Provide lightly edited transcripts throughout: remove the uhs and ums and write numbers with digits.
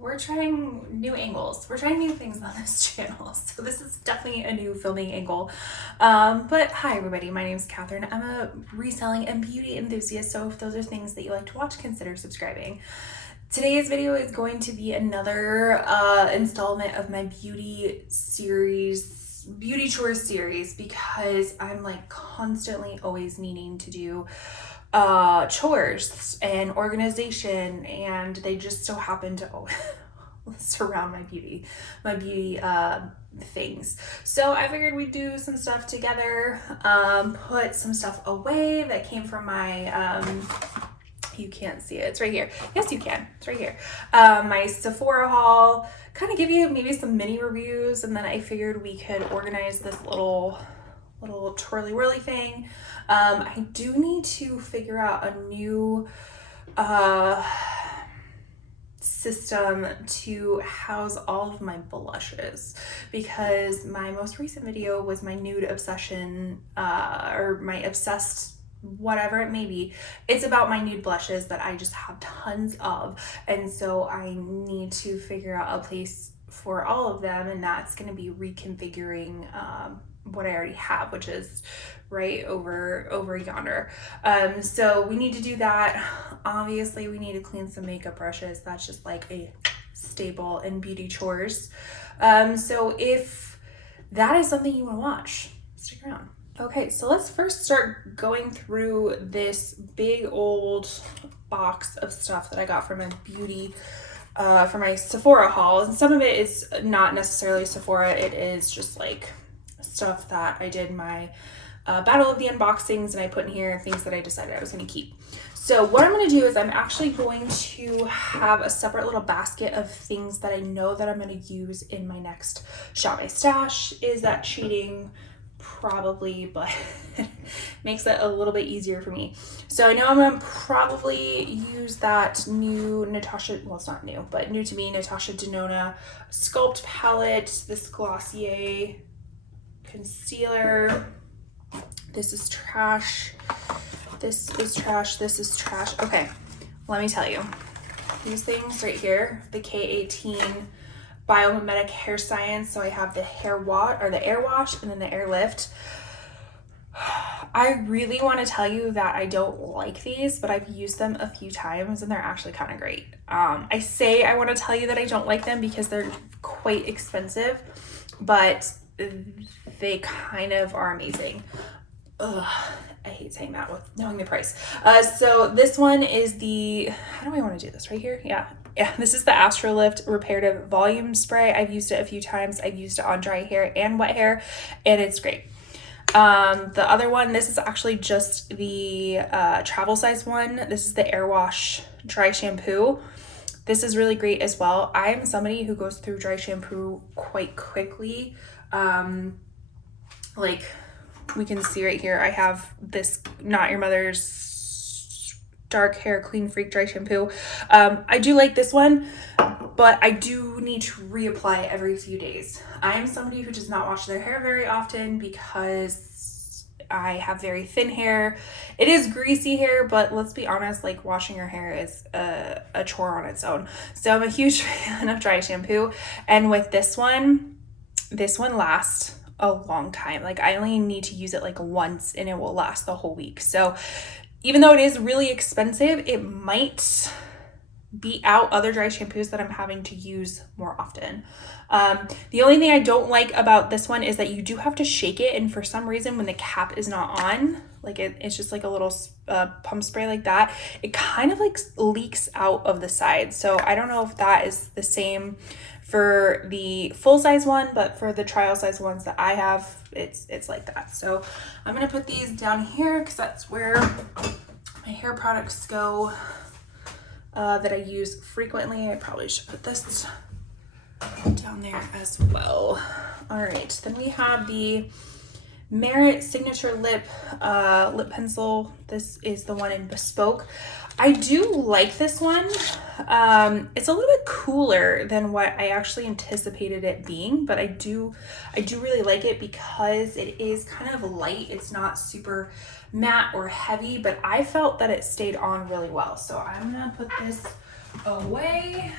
we're trying new angles. We're trying new things on this channel. So this is definitely a new filming angle. But hi everybody, my name is Catherine. I'm a reselling and beauty enthusiast. So if those are things that you like to watch, consider subscribing. Today's video is going to be another installment of my beauty chores series, because I'm like constantly always needing to do chores and organization, and they just so happen to surround my beauty things. So I figured we'd do some stuff together, put some stuff away that came from my you can't see it, it's right here. Yes, you can, it's right here. My Sephora haul, kind of give you maybe some mini reviews, and then I figured we could organize this little twirly whirly thing. I do need to figure out a new system to house all of my blushes, because my most recent video was my nude obsession, or my obsessed whatever it may be. It's about my nude blushes that I just have tons of, and so I need to figure out a place for all of them, and that's going to be reconfiguring what I already have, which is right over yonder. So we need to do that. Obviously we need to clean some makeup brushes. That's just like a staple in beauty chores. So if that is something you want to watch, stick around. Okay, so let's first start going through this big old box of stuff that I got from my beauty, for my Sephora haul. And some of it is not necessarily Sephora, it is just like stuff that I did my battle of the unboxings, and I put in here things that I decided I was going to keep. So what I'm going to do is I'm actually going to have a separate little basket of things that I know that I'm going to use in my next Shop My Stash. Is that cheating? Probably, but makes it a little bit easier for me. So I know I'm gonna probably use that new Natasha, well, it's not new, but new to me, Natasha Denona Sculpt palette, this Glossier concealer. This is trash. This is trash. This is trash. Okay, let me tell you. These things right here, the K18 Biomimetic Hair Science. So I have the hair wash, or the air wash, and then the air lift. I really want to tell you that I don't like these, but I've used them a few times and they're actually kind of great. I say I want to tell you that I don't like them because they're quite expensive, but they kind of are amazing. Ugh, I hate saying that with knowing the price. So this one is the, how do I want to do this, right here? Yeah, this is the Astrolift Reparative Volume Spray. I've used it a few times. I've used it on dry hair and wet hair, and it's great. The other one, this is actually just the travel size one. This is the Air Wash Dry Shampoo. This is really great as well. I'm somebody who goes through dry shampoo quite quickly. Like we can see right here, I have this Not Your Mother's Dark Hair Clean Freak Dry Shampoo. I do like this one, but I do need to reapply every few days. I am somebody who does not wash their hair very often because I have very thin hair. It is greasy hair, but let's be honest, like washing your hair is a chore on its own. So I'm a huge fan of dry shampoo. And with this one lasts a long time. Like I only need to use it like once and it will last the whole week. So even though it is really expensive, it might beat out other dry shampoos that I'm having to use more often. The only thing I don't like about this one is that you do have to shake it, and for some reason when the cap is not on, like it's just like a little pump spray like that, it kind of like leaks out of the side. So I don't know if that is the same for the full size one, but for the trial size ones that I have, it's like that. So I'm gonna put these down here because that's where my hair products go that I use frequently. I probably should put this down there as well. All right, then we have the Merit Signature Lip Pencil. This is the one in Bespoke. I do like this one. It's a little bit cooler than what I actually anticipated it being, but I do really like it because it is kind of light. It's not super matte or heavy, but I felt that it stayed on really well. So I'm gonna put this away.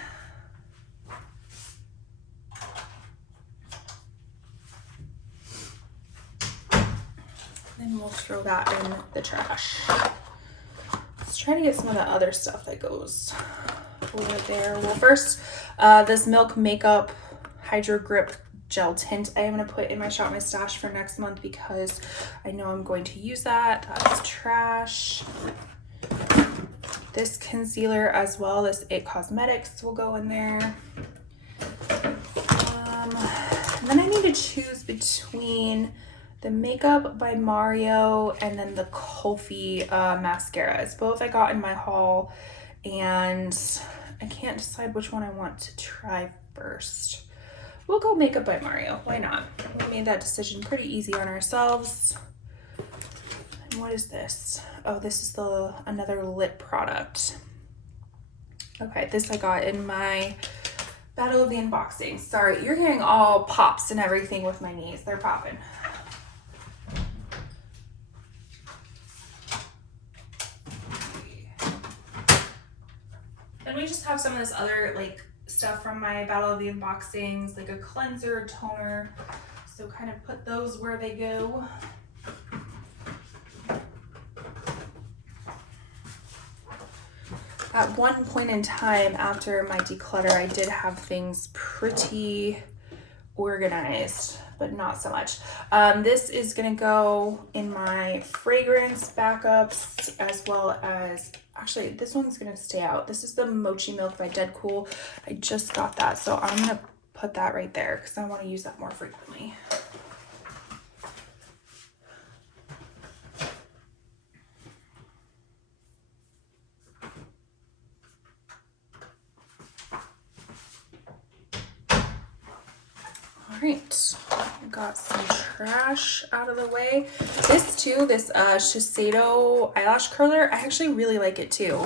we'll throw that in the trash. Let's try to get some of the other stuff that goes over there. Well, first, this Milk Makeup Hydro Grip Gel Tint I am going to put in my Shop My Stash for next month because I know I'm going to use that. That's trash. This concealer as well, this It Cosmetics will go in there. And then I need to choose between the Makeup by Mario and then the Kofi mascaras. Both I got in my haul, and I can't decide which one I want to try first. We'll go Makeup by Mario. Why not? We made that decision pretty easy on ourselves. And what is this? Oh, this is another lip product. Okay, this I got in my Battle of the Unboxing. Sorry, you're hearing all pops and everything with my knees. They're popping. Then we just have some of this other like stuff from my Battle of the Unboxings, like a cleanser, a toner. So kind of put those where they go. At one point in time after my declutter, I did have things pretty organized, but not so much. This is gonna go in my fragrance backups, as well as, actually this one's gonna stay out. This is the Mochi Milk by Deadcool. I just got that, so I'm gonna put that right there because I want to use that more frequently. All right, got some trash out of the way. This too, this Shiseido eyelash curler, I actually really like it too.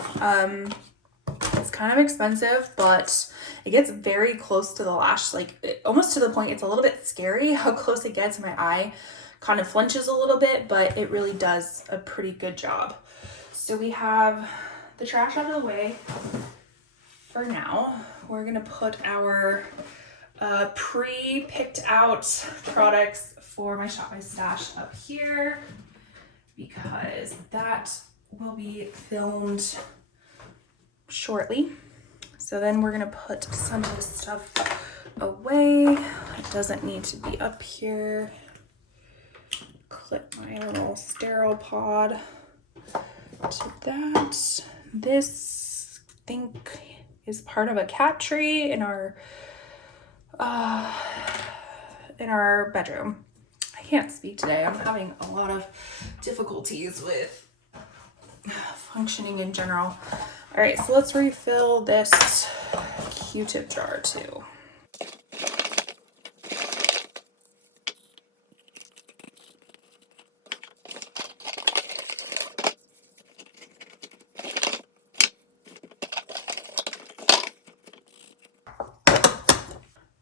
It's kind of expensive, but it gets very close to the lash, like almost to the point it's a little bit scary how close it gets. My eye kind of flinches a little bit, but it really does a pretty good job. So we have the trash out of the way for now. We're gonna put our pre-picked out products for my Shop My Stash up here because that will be filmed shortly. So then we're gonna put some of this stuff away. It doesn't need to be up here. Clip my little sterile pod to that. This, I think, is part of a cat tree in our bedroom. I can't speak today. I'm having a lot of difficulties with functioning in general. All right, so let's refill this Q-tip jar too.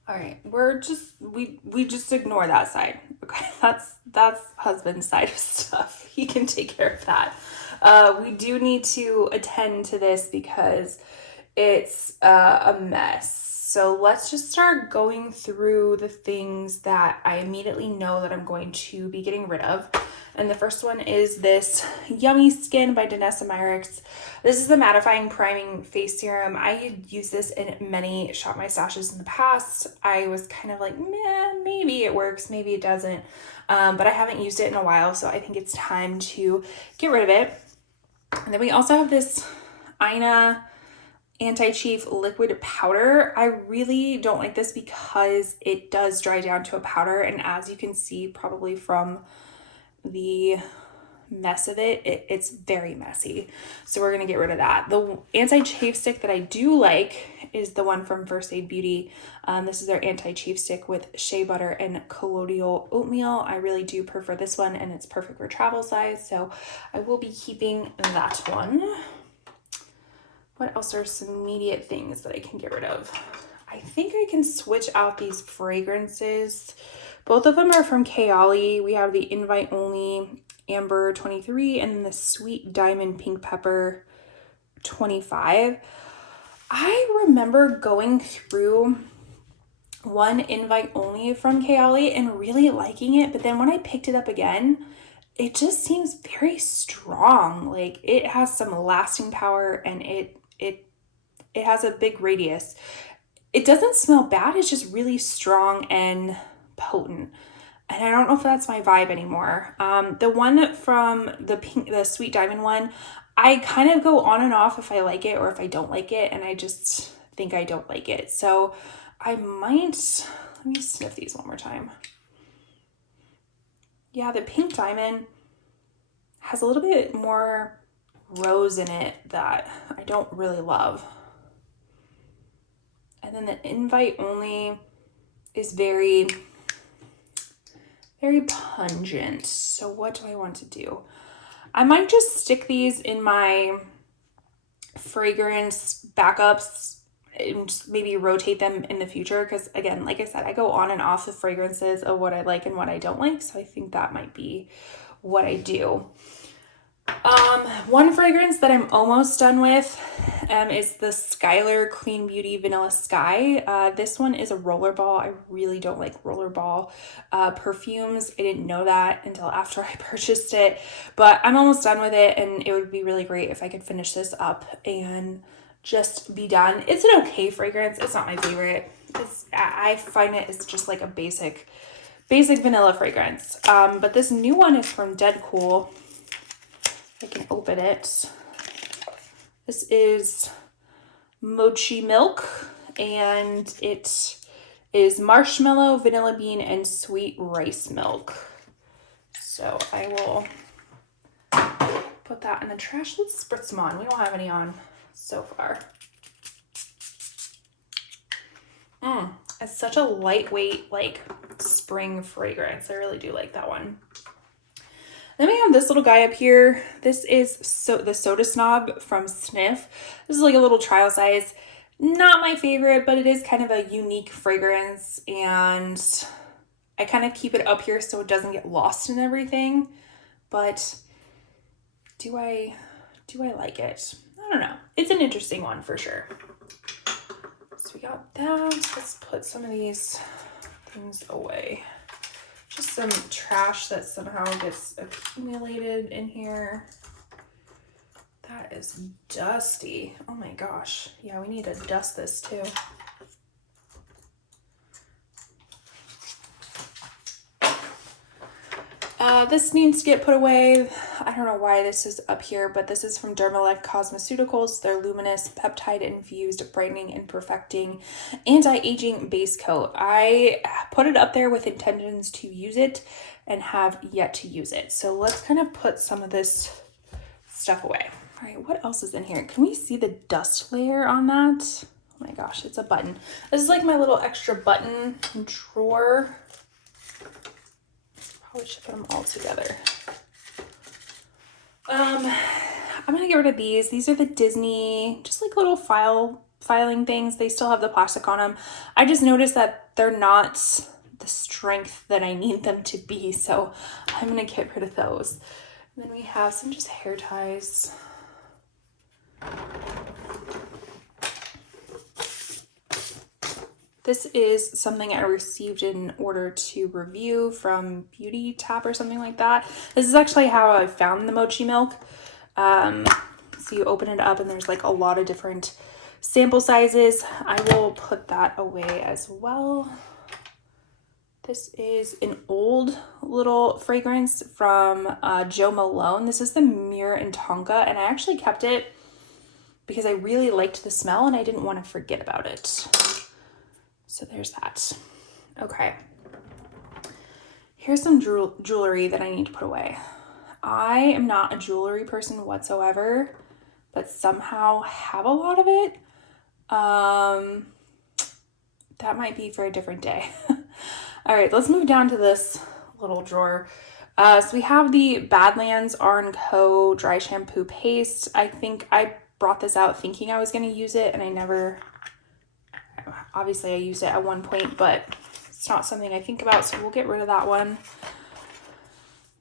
All right, we just ignore that side. Okay, that's husband's side of stuff. He can take care of that. We do need to attend to this because it's a mess. So let's just start going through the things that I immediately know that I'm going to be getting rid of. And the first one is this Yummy Skin by Danessa Myricks. This is the mattifying priming face serum. I had used this in many Shop My Stashes in the past. I was kind of like, meh, maybe it works, maybe it doesn't. But I haven't used it in a while, so I think it's time to get rid of it. And then we also have this Ina Anti-Chief liquid powder. I really don't like this because it does dry down to a powder, and as you can see probably from the mess of it, it's very messy. So we're gonna get rid of that. The anti-chafe stick that I do like is the one from First Aid Beauty. This is their anti-chafe stick with shea butter and colloidal oatmeal. I really do prefer this one, and it's perfect for travel size, so I will be keeping that one. What else are some immediate things that I can get rid of? I think I can switch out these fragrances. Both of them are from Kayali. We have the Invite Only Amber 23 and the Sweet Diamond Pink Pepper 25. I remember going through one Invite Only from Kayali and really liking it, but then when I picked it up again, it just seems very strong. Like it has some lasting power, and it has a big radius. It doesn't smell bad. It's just really strong and potent. And I don't know if that's my vibe anymore. The one from the Sweet Diamond one, I kind of go on and off if I like it or if I don't like it, and I just think I don't like it. So I might, let me sniff these one more time. Yeah, the Pink Diamond has a little bit more rose in it that I don't really love. And then the Invite Only is very, very pungent. So what do I want to do? I might just stick these in my fragrance backups and just maybe rotate them in the future, because again, like I said, I go on and off the fragrances of what I like and what I don't like, so I think that might be what I do. One fragrance that I'm almost done with is the Skylar Clean Beauty Vanilla Sky. This one is a rollerball. I really don't like rollerball perfumes. I didn't know that until after I purchased it, but I'm almost done with it, and it would be really great if I could finish this up and just be done. It's an okay fragrance. It's not my favorite. I find it is just like a basic vanilla fragrance. But this new one is from Dead Cool. I can open it. This is Mochi Milk, and it is marshmallow, vanilla bean, and sweet rice milk. So I will put that in the trash. Let's spritz some on. We don't have any on so far. It's such a lightweight, like spring fragrance. I really do like that one. Then we have this little guy up here. This is the Soda Snob from Sniff. This is like a little trial size. Not my favorite, but it is kind of a unique fragrance, and I kind of keep it up here so it doesn't get lost in everything. But do I like it? I don't know. It's an interesting one for sure. So we got that. Let's put some of these things away. Just some trash that somehow gets accumulated in here. That is dusty. Oh my gosh. Yeah, we need to dust this too. This needs to get put away. I don't know why this is up here, but this is from Dermalect Cosmeceuticals. Their luminous peptide infused brightening and perfecting anti-aging base coat. I put it up there with intentions to use it and have yet to use it. So let's kind of put some of this stuff away. All right, what else is in here? Can we see the dust layer on that? Oh my gosh, it's a button. This is like my little extra button drawer. Probably should put them all together. I'm gonna get rid of these. These are the Disney, just like little filing things. They still have the plastic on them. I just noticed that they're not the strength that I need them to be, so I'm gonna get rid of those. And then we have some just hair ties. This is something I received in order to review from Beauty Tap or something like that. This is actually how I found the Mochi Milk. So you open it up and there's like a lot of different sample sizes. I will put that away as well. This is an old little fragrance from Jo Malone. This is the Mirror and Tonka, and I actually kept it because I really liked the smell and I didn't want to forget about it. So there's that. Okay. Here's some jewelry that I need to put away. I am not a jewelry person whatsoever, but somehow have a lot of it. That might be for a different day. All right, let's move down to this little drawer. So we have the Badlands R & Co. Dry Shampoo Paste. I think I brought this out thinking I was going to use it, and I never... Obviously, I used it at one point, but it's not something I think about, so we'll get rid of that one.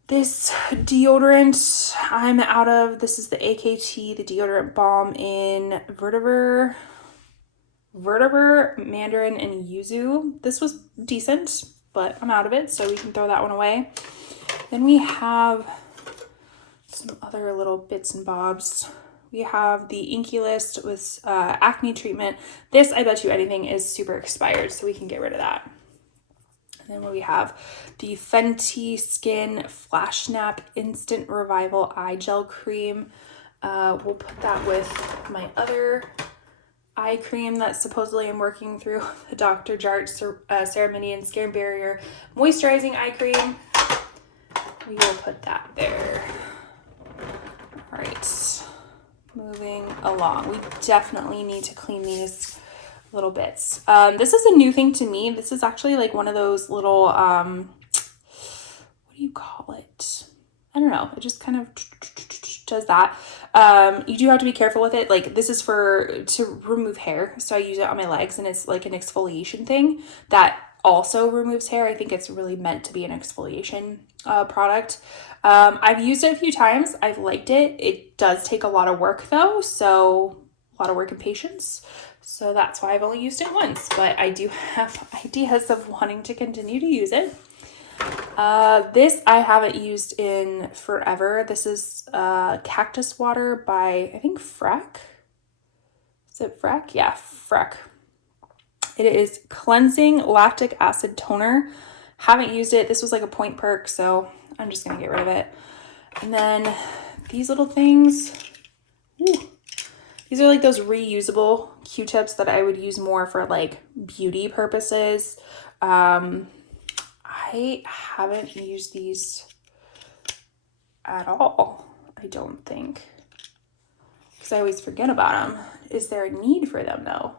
This deodorant I'm out of. This is the AKT, the deodorant balm in vetiver, mandarin, and yuzu. This was decent, but I'm out of it, so we can throw that one away. Then we have some other little bits and bobs. We have the Inky List with acne treatment. This, I bet you anything, is super expired, so we can get rid of that. And then we have the Fenty Skin Flash Snap Instant Revival Eye Gel Cream. We'll put that with my other eye cream that supposedly I'm working through, the Dr. Jart Ceraminian Skin Barrier Moisturizing Eye Cream. We will put that there. All right, moving along. We definitely need to clean these little bits. This is a new thing to me. This is actually like one of those little, what do you call it? I don't know. It just kind of does that. You do have to be careful with it. Like this is to remove hair. So I use it on my legs, and it's like an exfoliation thing that also removes hair. I think it's really meant to be an exfoliation product. I've used it a few times. I've liked it. It does take a lot of work though. So a lot of work and patience. So that's why I've only used it once, but I do have ideas of wanting to continue to use it. This I haven't used in forever. This is Cactus Water by, I think, Freck. Is it Freck? Yeah, Freck. It is Cleansing Lactic Acid Toner. Haven't used it. This was like a point perk, so I'm just going to get rid of it. And then these little things. Ooh. These are like those reusable Q-tips that I would use more for like beauty purposes. I haven't used these at all, I don't think, because I always forget about them. Is there a need for them though?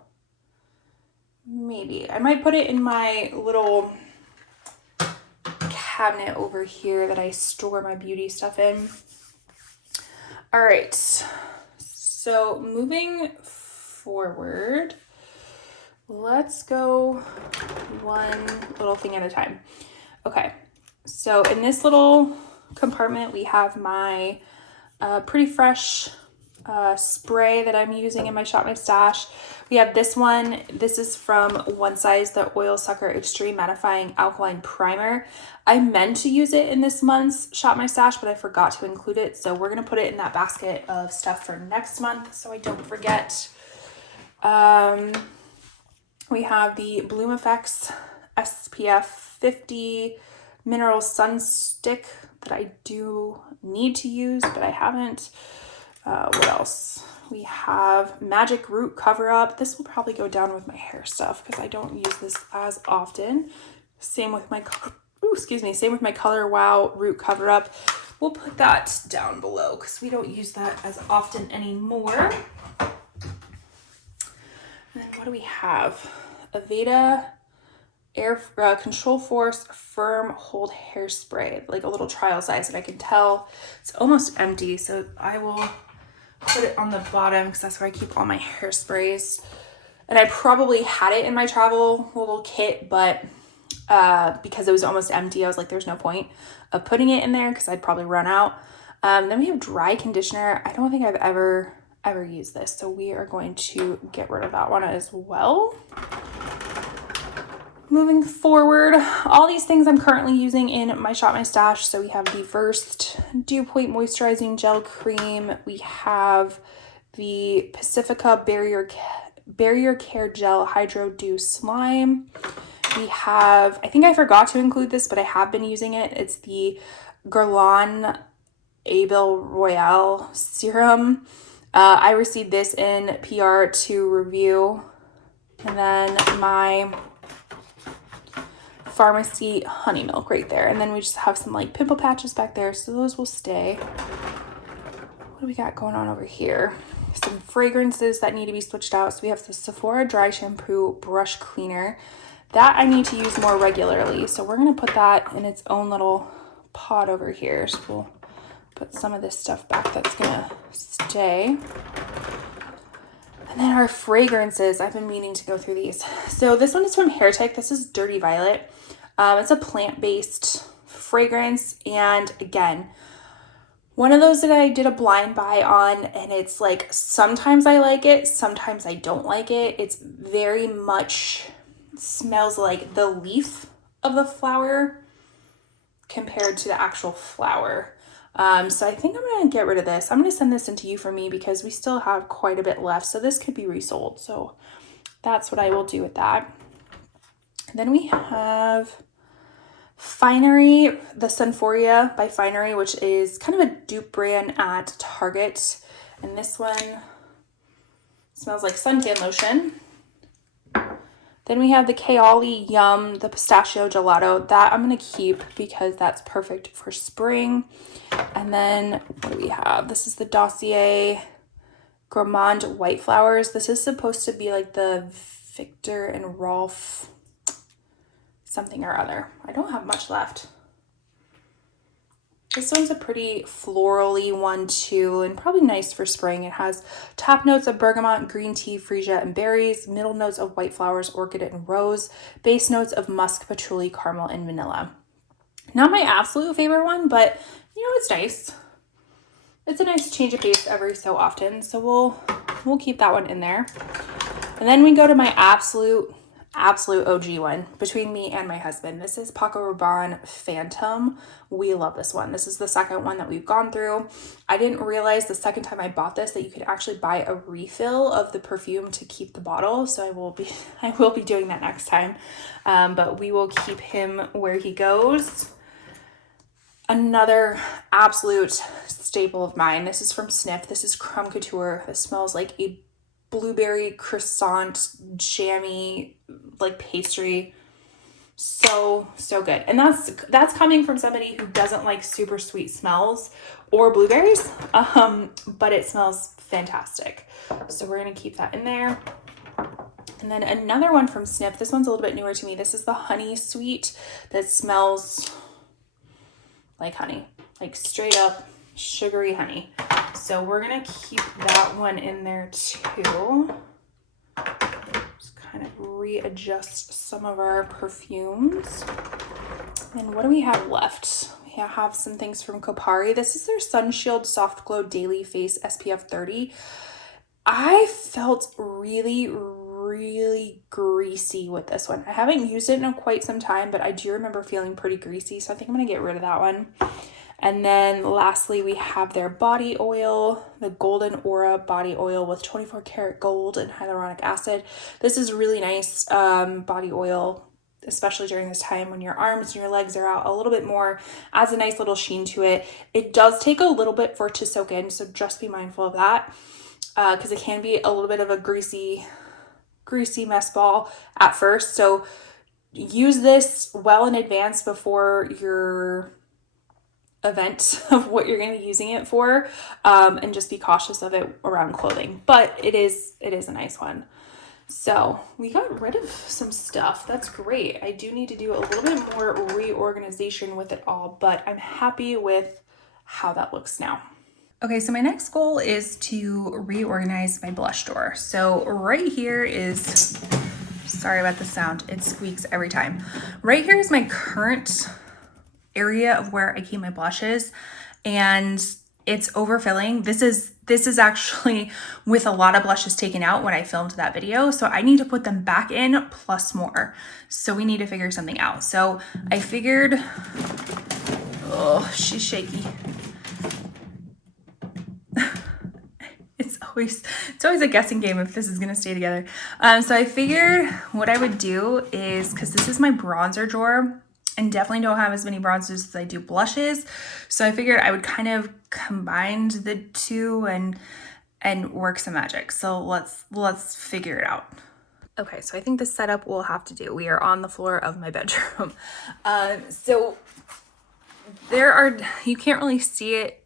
Maybe. I might put it in my little cabinet over here that I store my beauty stuff in. All right. So moving forward, let's go one little thing at a time. Okay, so in this little compartment, we have my Pretty Fresh spray that I'm using in my Shop My Stash. We have this one. This is from One Size, the Oil Sucker Extreme Mattifying Alkaline Primer. I meant to use it in this month's Shop My Stash, but I forgot to include it. So we're going to put it in that basket of stuff for next month so I don't forget. We have the Bloom Effects SPF 50 Mineral Sun Stick that I do need to use, but I haven't. What else? We have Magic Root Cover Up. This will probably go down with my hair stuff because I don't use this as often. Same with my same with my Color Wow Root Cover Up. We'll put that down below because we don't use that as often anymore. And then what do we have? Aveda Air Control Force Firm Hold Hairspray, like a little trial size, and I can tell it's almost empty, so I will put it on the bottom because that's where I keep all my hairsprays. And I probably had it in my travel little kit, but because it was almost empty, I was like, there's no point of putting it in there because I'd probably run out. Then we have dry conditioner. I don't think I've ever used this, so we are going to get rid of that one as well. Moving forward, all these things I'm currently using in my Shop My Stash. So we have the Versed Dew Point Moisturizing Gel Cream. We have the Pacifica Barrier Care Gel Hydro Dew Slime. We have, I think I forgot to include this, but I have been using it. It's the Guerlain Abel Royale Serum. I received this in PR to review. And then my Pharmacy Honey Milk right there. And then we just have some like pimple patches back there, so those will stay. What do we got going on over here? Some fragrances that need to be switched out. So we have the Sephora Dry Shampoo Brush Cleaner. That I need to use more regularly. So we're going to put that in its own little pot over here. So we'll put some of this stuff back that's going to stay. And then our fragrances, I've been meaning to go through these. So this one is from Hairtech. This is Dirty Violet. It's a plant-based fragrance. And again, one of those that I did a blind buy on, and it's like, sometimes I like it, sometimes I don't like it. It's very much smells like the leaf of the flower compared to the actual flower. So I think I'm going to get rid of this. I'm going to send this into You For Me because we still have quite a bit left. So this could be resold. So that's what I will do with that. Then we have Finery, the Sunforia by Finery, which is kind of a dupe brand at Target. And this one smells like suntan lotion. Then we have the Kaoli Yum, the pistachio gelato. That I'm going to keep because that's perfect for spring. And then what do we have? This is the Dossier Gourmand White Flowers. This is supposed to be like the Victor and Rolf something or other. I don't have much left. This one's a pretty florally one too, and probably nice for spring. It has top notes of bergamot, green tea, freesia, and berries, middle notes of white flowers, orchid, and rose, base notes of musk, patchouli, caramel, and vanilla. Not my absolute favorite one, but it's nice. It's a nice change of pace every so often, so we'll keep that one in there. And then we go to my absolute OG one between me and my husband. This is Paco Rabanne Phantom. We love this one. This is the second one that we've gone through. I didn't realize the second time I bought this that you could actually buy a refill of the perfume to keep the bottle. So I will be doing that next time. But we will keep him where he goes. Another absolute staple of mine. This is from Sniff. This is Crumb Couture. This smells like a blueberry croissant chamois like pastry. So good. And that's coming from somebody who doesn't like super sweet smells or blueberries, but it smells fantastic. So we're going to keep that in there. And then another one from Sniff. This one's a little bit newer to me. This is the Honey Sweet that smells like honey, like straight up sugary honey. So we're going to keep that one in there too. Just kind of readjust some of our perfumes. And what do we have left? We have some things from Kopari. This is their Sunshield Soft Glow Daily Face SPF 30. I felt really greasy with this one. I haven't used it in quite some time, but I do remember feeling pretty greasy. So I think I'm going to get rid of that one. And then lastly, we have their body oil, the Golden Aura body oil with 24 karat gold and hyaluronic acid. This is really nice body oil, especially during this time when your arms and your legs are out a little bit more. Adds a nice little sheen to it. It does take a little bit for it to soak in, so just be mindful of that because it can be a little bit of a greasy mess ball at first. So use this well in advance before your event of what you're going to be using it for, and just be cautious of it around clothing. But it is a nice one. So we got rid of some stuff. That's great. I do need to do a little bit more reorganization with it all, but I'm happy with how that looks now. Okay, so my next goal is to reorganize my blush drawer. So right here is, sorry about the sound, it squeaks every time. Right here is my current area of where I keep my blushes, and it's overfilling. This is actually with a lot of blushes taken out when I filmed that video. So I need to put them back in plus more. So we need to figure something out. So I figured, oh, she's shaky. It's always a guessing game if this is gonna stay together. So I figured what I would do is, because this is my bronzer drawer, and definitely don't have as many bronzers as I do blushes. So I figured I would kind of combine the two and work some magic. So let's figure it out. Okay, so I think the setup we'll have to do. We are on the floor of my bedroom. So you can't really see it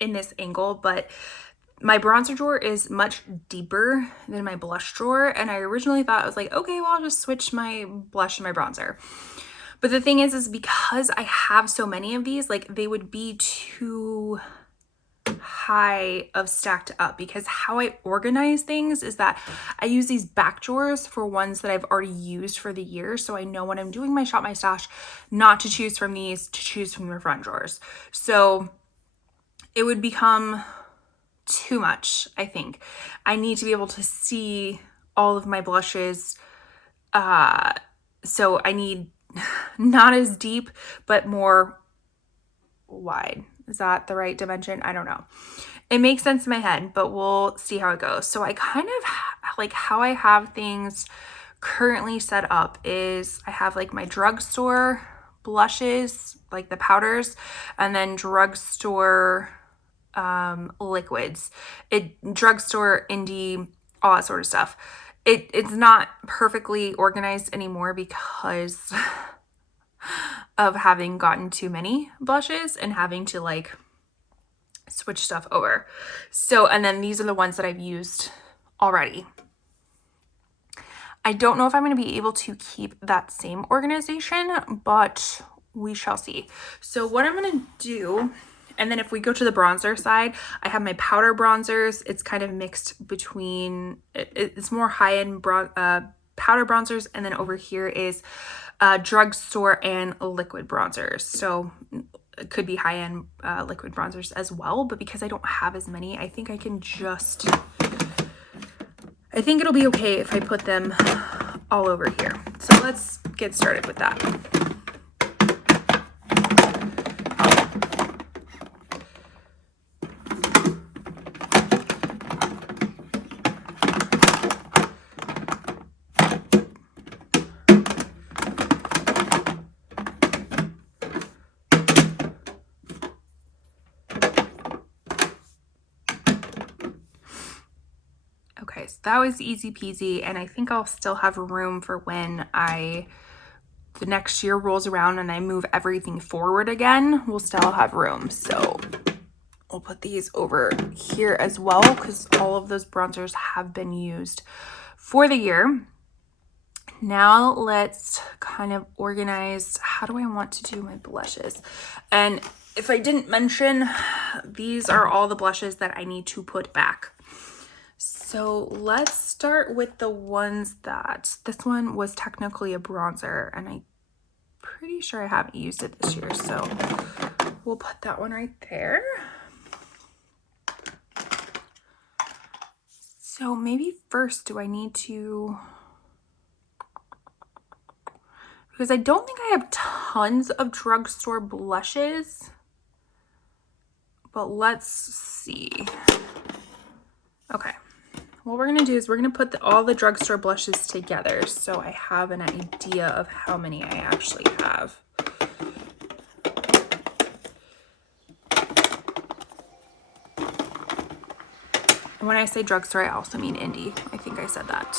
in this angle, but my bronzer drawer is much deeper than my blush drawer. And I originally thought, I was like, okay, well, I'll just switch my blush and my bronzer. But the thing is because I have so many of these, like they would be too high of stacked up, because how I organize things is that I use these back drawers for ones that I've already used for the year. So I know when I'm doing my Shop My Stash, not to choose from these, to choose from the front drawers. So it would become too much, I think. I need to be able to see all of my blushes. So I need not as deep, but more wide. Is that the right dimension? I don't know. It makes sense in my head, but we'll see how it goes. So I kind of like how I have things currently set up is I have like my drugstore blushes, like the powders, and then drugstore liquids. Drugstore, indie, all that sort of stuff. It's not perfectly organized anymore because of having gotten too many blushes and having to like switch stuff over. So, and then these are the ones that I've used already. I don't know if I'm going to be able to keep that same organization, but we shall see. So what I'm going to do, and then if we go to the bronzer side, I have my powder bronzers. It's kind of mixed between, it's more high-end powder bronzers, and then over here is drugstore and liquid bronzers. So it could be high-end liquid bronzers as well, but because I don't have as many, I think it'll be okay if I put them all over here. So let's get started with that. Okay, so that was easy peasy, and I think I'll still have room for when the next year rolls around and I move everything forward again, we'll still have room. So we'll put these over here as well because all of those bronzers have been used for the year. Now let's kind of organize, how do I want to do my blushes? And if I didn't mention, these are all the blushes that I need to put back. So let's start with the ones that, this one was technically a bronzer and I'm pretty sure I haven't used it this year. So we'll put that one right there. So maybe first, do I need to, because I don't think I have tons of drugstore blushes, but let's see. Okay. What we're going to do is we're going to put all the drugstore blushes together so I have an idea of how many I actually have. And when I say drugstore, I also mean indie. I think I said that.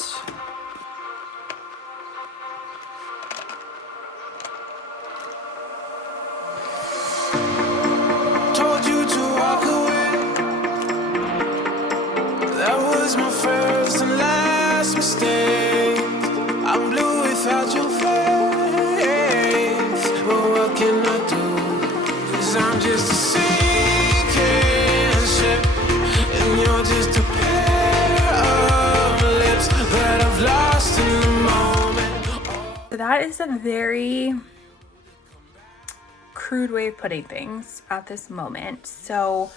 Told you to walk away. That was my first and last mistake. I'm blue without your face. But what can I do? 'Cause I'm just a sinking ship, and you're just a pair of lips that I've lost in the moment. So that is a very crude way of putting things at this moment. So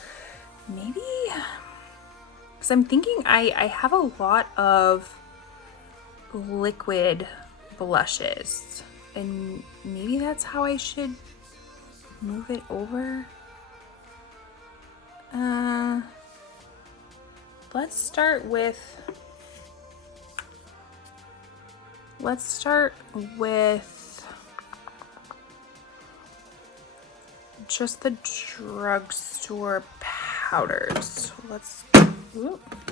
maybe, because I'm thinking I have a lot of liquid blushes and maybe that's how I should move it over. Let's start with just the drugstore powders. Let's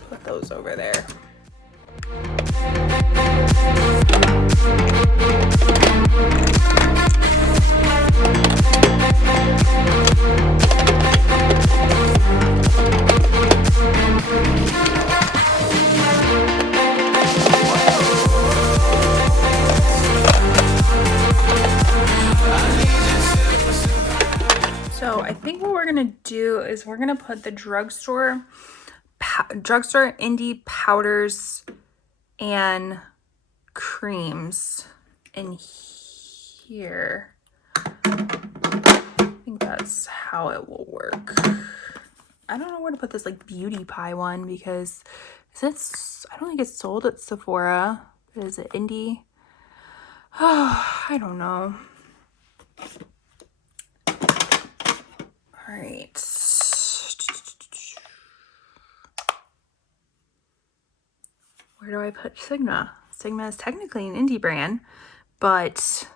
put those over there. So I think what we're gonna do is we're gonna put the drugstore indie powders and creams in here. I think that's how it will work. I don't know where to put this like beauty pie one because I don't think it's sold at Sephora. Is it indie? Oh, I don't know. All right. do I put Sigma? Sigma is technically an indie brand, but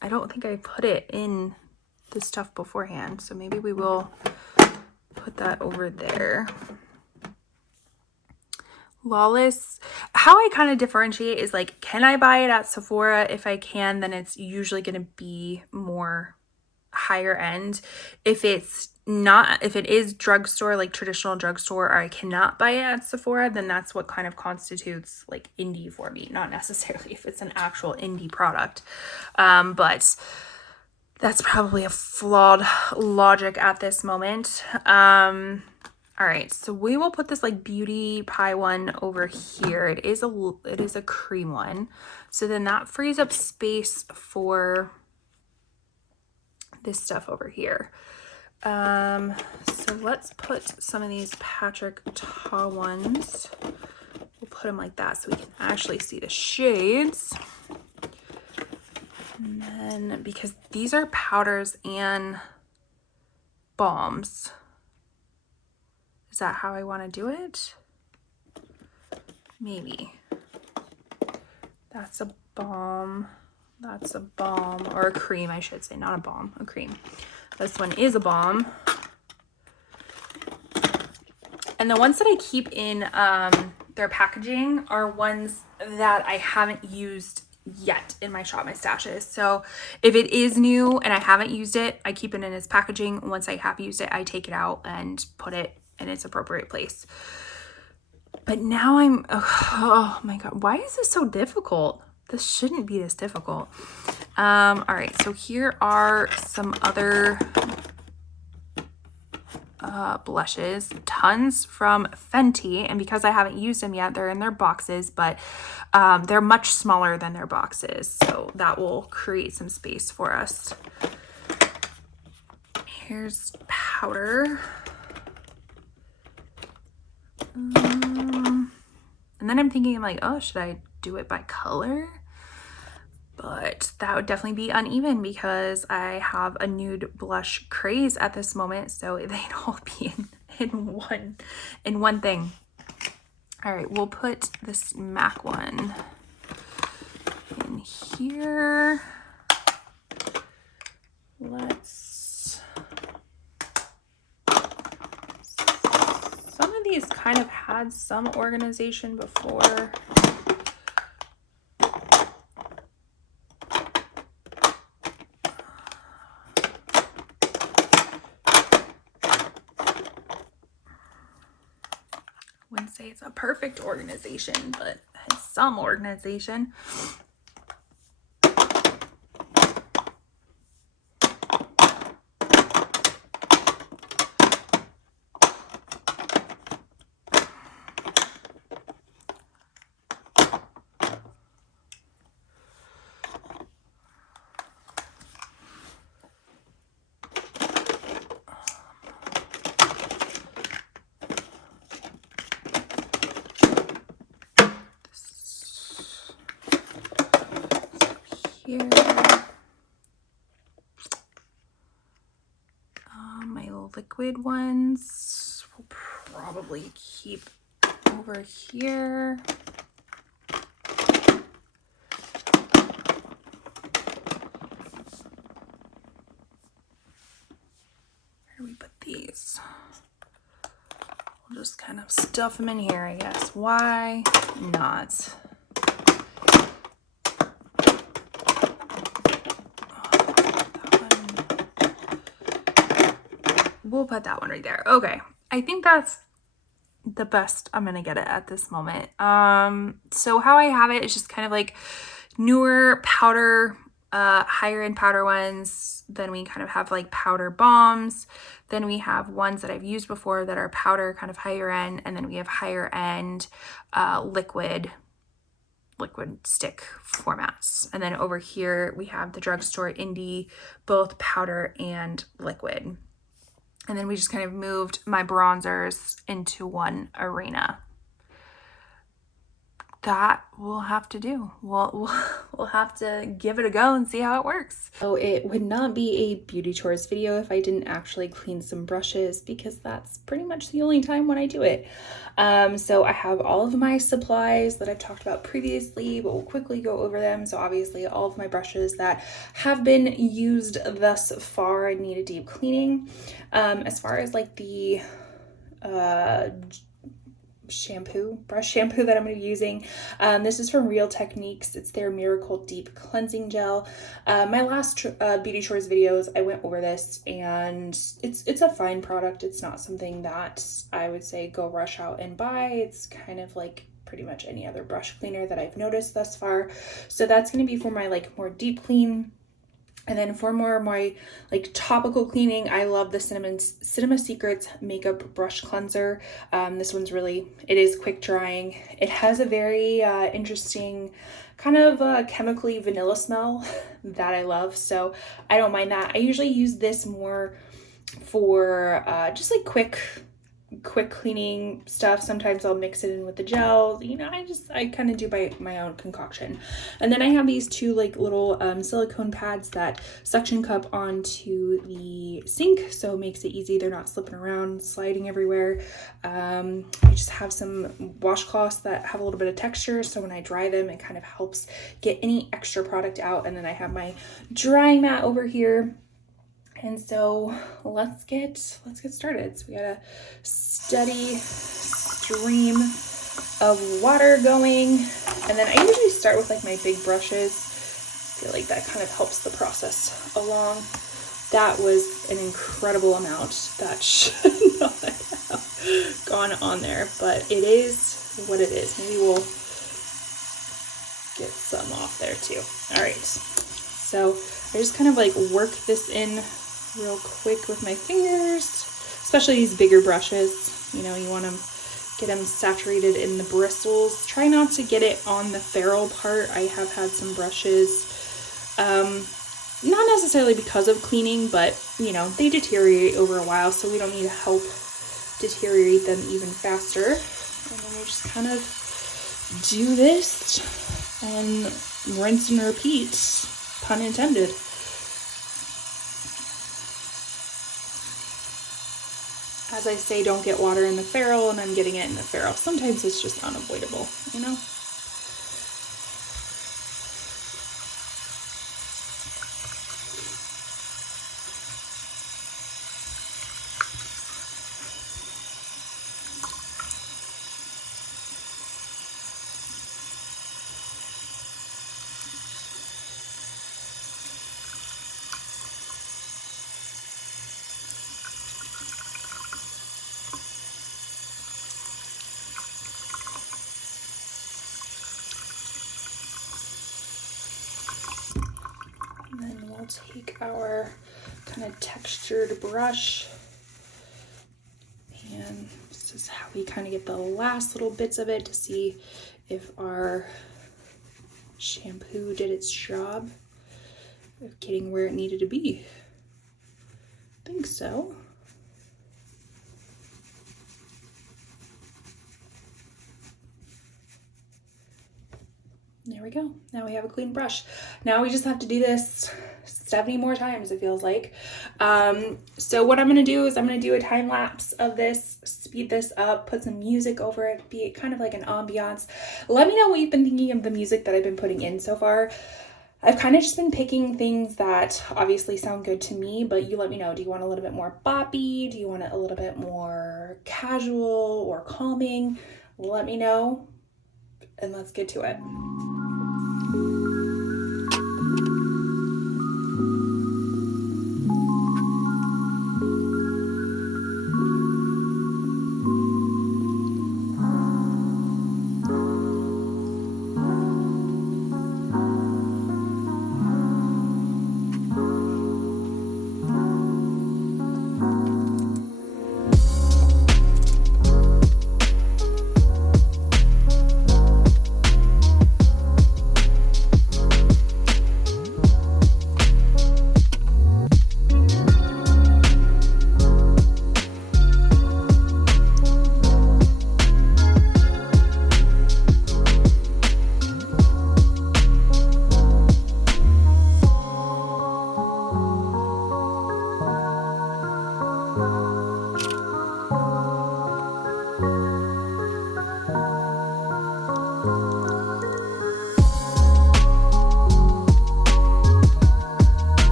I don't think I put it in the stuff beforehand. So maybe we will put that over there. Lawless, how I kind of differentiate is like, can I buy it at Sephora? If I can, then it's usually going to be more higher end. If it's not, if it is drugstore, like traditional drugstore, or I cannot buy it at Sephora, then that's what kind of constitutes like indie for me. Not necessarily if it's an actual indie product, but that's probably a flawed logic at this moment. All right, so we will put this like beauty pie one over here. It is a cream one. So then that frees up space for this stuff over here. So let's put some of these Patrick Ta ones. We'll put them like that so we can actually see the shades. And then, because these are powders and balms, is that how I want to do it? Maybe. That's a balm. That's a balm, or a cream, I should say, not a balm, a cream. This one is a balm. And the ones that I keep in their packaging are ones that I haven't used yet in my Shop My Stashes. So if it is new and I haven't used it, I keep it in its packaging. Once I have used it, I take it out and put it in its appropriate place. But now oh my God, why is this so difficult? This shouldn't be this difficult. All right, so here are some other blushes, tons from Fenty, and because I haven't used them yet, they're in their boxes, but they're much smaller than their boxes, so that will create some space for us. Here's powder. And then I'm thinking like, oh, should I do it by color? But that would definitely be uneven because I have a nude blush craze at this moment, so they'd all be in one thing. All right, we'll put this MAC one in here. Some of these kind of had some organization before. Wouldn't say it's a perfect organization, but it's some organization. Here. My liquid ones will probably keep over here. Where do we put these? We'll just kind of stuff them in here, I guess. Why not? We'll put that one right there. Okay, I think that's the best I'm gonna get it at this moment. So how I have it is just kind of like newer powder, higher end powder ones. Then we kind of have like powder bombs. Then we have ones that I've used before that are powder, kind of higher end, and then we have higher end liquid stick formats. And then over here we have the drugstore indie, both powder and liquid. And then we just kind of moved my bronzers into one arena. that we'll have to do. We'll have to give it a go and see how it works. So it would not be a beauty chores video if I didn't actually clean some brushes, because that's pretty much the only time when I do it. So I have all of my supplies that I've talked about previously, but we'll quickly go over them. So obviously all of my brushes that have been used thus far need a deep cleaning. As far as like the brush shampoo that I'm going to be using. This is from Real Techniques. It's their Miracle Deep Cleansing Gel. My last beauty chores videos, I went over this, and it's a fine product. It's not something that I would say go rush out and buy. It's kind of like pretty much any other brush cleaner that I've noticed thus far. So that's going to be for my like more deep clean. And then for more of my like topical cleaning, I love the Cinema Secrets Makeup Brush Cleanser. This one's it is quick drying. It has a very interesting kind of chemically vanilla smell that I love, so I don't mind that. I usually use this more for just like quick cleaning stuff. Sometimes I'll mix it in with the gel, you know. I kind of do my own concoction. And then I have these two like little silicone pads that suction cup onto the sink, so it makes it easy. They're not slipping around, sliding everywhere. I just have some washcloths that have a little bit of texture, so when I dry them, it kind of helps get any extra product out. And then I have my drying mat over here. And so let's get started. So we got a steady stream of water going. And then I usually start with like my big brushes. I feel like that kind of helps the process along. That was an incredible amount. That should not have gone on there, but it is what it is. Maybe we'll get some off there too. All right. So I just kind of like work this in real quick with my fingers, especially these bigger brushes. You know, you want to get them saturated in the bristles. Try not to get it on the ferrule part. I have had some brushes, not necessarily because of cleaning, but you know, they deteriorate over a while, so we don't need to help deteriorate them even faster. And then we just kind of do this and rinse and repeat, pun intended. As I say, don't get water in the ferrule, and I'm getting it in the ferrule. Sometimes it's just unavoidable, you know? Then we'll take our kind of textured brush, and this is how we kind of get the last little bits of it to see if our shampoo did its job of getting where it needed to be. I think so. There we go. Now we have a clean brush. Now we just have to do this 70 more times, it feels like. So what I'm going to do is I'm going to do a time lapse of this, speed this up, put some music over it, be kind of like an ambiance. Let me know what you've been thinking of the music that I've been putting in so far. I've kind of just been picking things that obviously sound good to me, but you let me know. Do you want a little bit more boppy? Do you want it a little bit more casual or calming? Let me know, and let's get to it.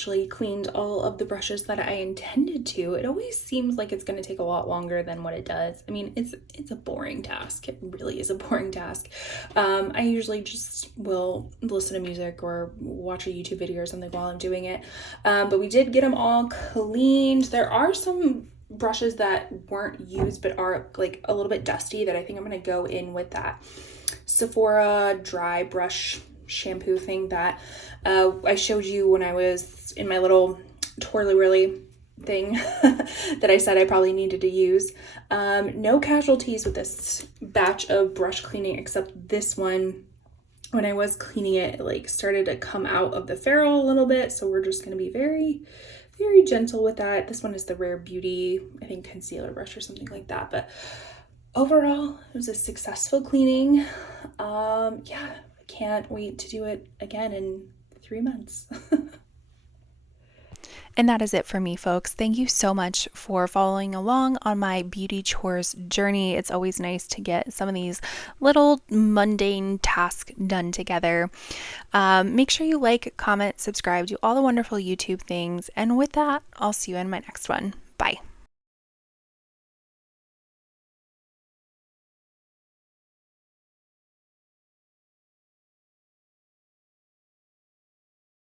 officially cleaned all of the brushes that I intended to. It always seems like it's going to take a lot longer than what it does. I mean, it's a boring task. It really is a boring task. I usually just will listen to music or watch a YouTube video or something while I'm doing it. But we did get them all cleaned. There are some brushes that weren't used but are like a little bit dusty that I think I'm going to go in with that Sephora dry brush shampoo thing that I showed you when I was in my little twirly whirly thing that I said I probably needed to use. No casualties with this batch of brush cleaning except this one. When I was cleaning it, it like started to come out of the ferrule a little bit, so we're just going to be very gentle with that. This one is the Rare Beauty, I think, concealer brush or something like that. But overall, it was a successful cleaning. Yeah, I can't wait to do it again in 3 months. And that is it for me, folks. Thank you so much for following along on my beauty chores journey. It's always nice to get some of these little mundane tasks done together. Make sure you like, comment, subscribe, do all the wonderful YouTube things. And with that, I'll see you in my next one.